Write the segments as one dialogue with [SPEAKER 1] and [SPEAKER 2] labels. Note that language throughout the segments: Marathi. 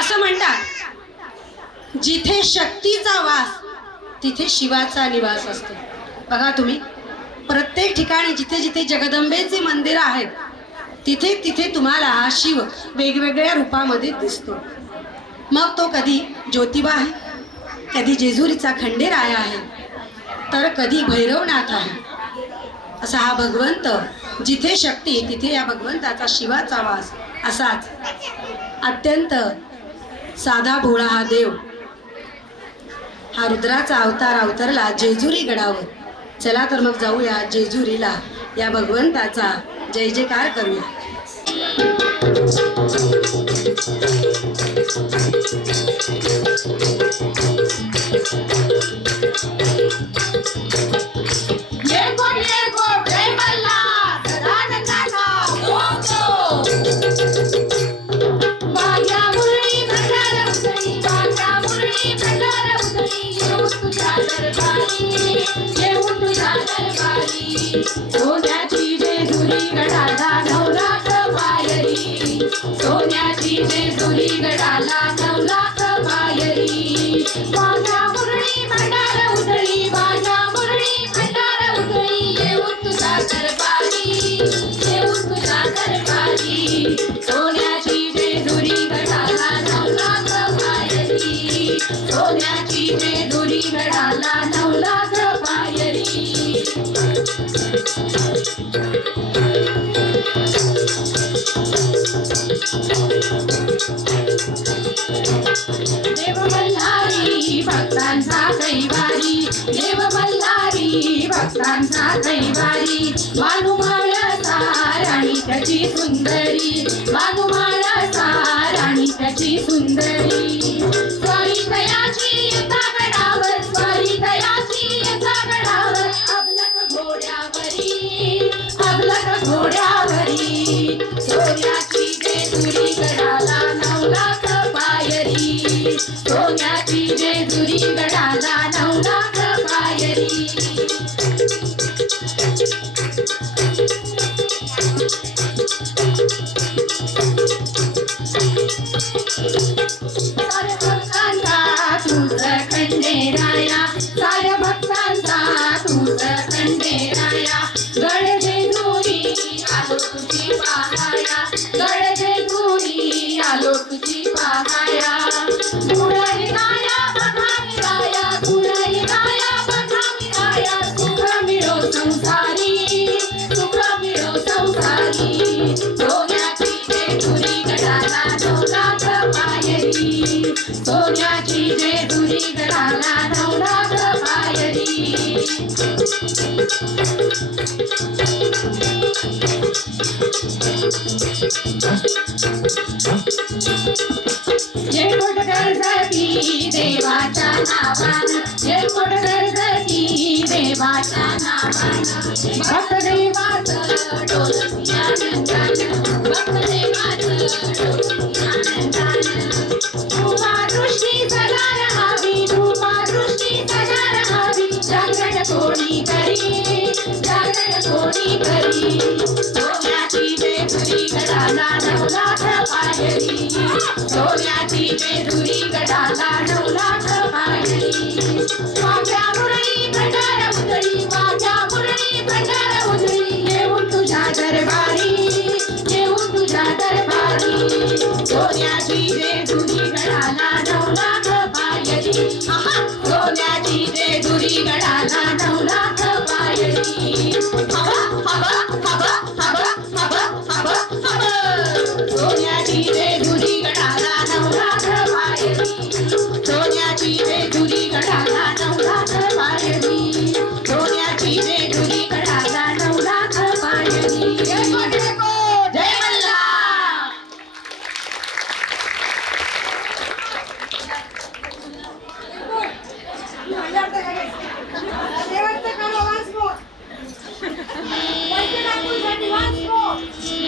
[SPEAKER 1] असं म्हणतात जिथे शक्तीचा वास तिथे शिवाचा निवास असतो. बघा तुम्ही प्रत्येक ठिकाणी जिथे जिथे जगदंबेचे मंदिर आहेत तिथे तिथे तुम्हाला हा शिव वेगवेगळ्या रूपामध्ये दिसतो. मग तो कधी ज्योतिबा आहे कधी जेजुरीचा खंडेराया आहे तर कधी भैरवनाथ आहे. असा हा भगवंत जिथे शक्ती तिथे या भगवंताचा शिवाचा वास असाच अत्यंत साधा भोळा हा देव. हा रुद्राचा अवतार अवतरला जेजुरी गडावर. चला तर मग जाऊया जेजुरीला. या भगवंताचा जय जयकार करूया.
[SPEAKER 2] सोन्याची जेजुरी गडाला नवलाख पायरी. सोन्याची जेजुरी गडाला नवलाख पायरी. मुरळी भंडार मुरळी भंडार येऊन दरबारी येऊन दरबारी सोन्याची जेजुरी गडाला नवलाख पायरी. सोन्याची जेजुरी गडाला नवलाख देव मल्हारी भक्तांचा कैवारी देव मल्हारी भक्तांचा कैवारी मानुमाळा राणी त्याची सुंदरी राणी त्याची सुंदरी. जेजुरी नवनाथ पायरी. पाहाया गड जेजुरी आलो तुझी पाहाया. गुणाई गाया बघावी राया गुणाई गाया बघावी राया. सुख मिळो संसारी सुख मिळो संसारी. सोन्याची जेजुरी गडाला नऊ लाख पायरी. सोन्याची जेजुरी गडाला नऊ लाख पायरी. जय कोट देवाच्या नावानं जय कोट देवाच्या नावानं. भक्त देवाचं डोलती आनंदानं भक्त देवाचं डोलती आनंदानं. कृपा दृष्टी सदा रहावी कृपा दृष्टी सदा रहावी जागरण कोणी करी जागरण कोणी करी सोन्याची गडाला नऊ लाख पायरी सोन्याची जेजुरी गडाला पायरी माझ्या मुरळी माझ्या मुरळी येऊन तुझ्या दरबारी येऊन तुझ्या दरबारी सोन्याची गडाला नऊ पायरी आहा! सोन्याची जेजुरी गडाला नऊ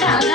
[SPEAKER 2] Yeah.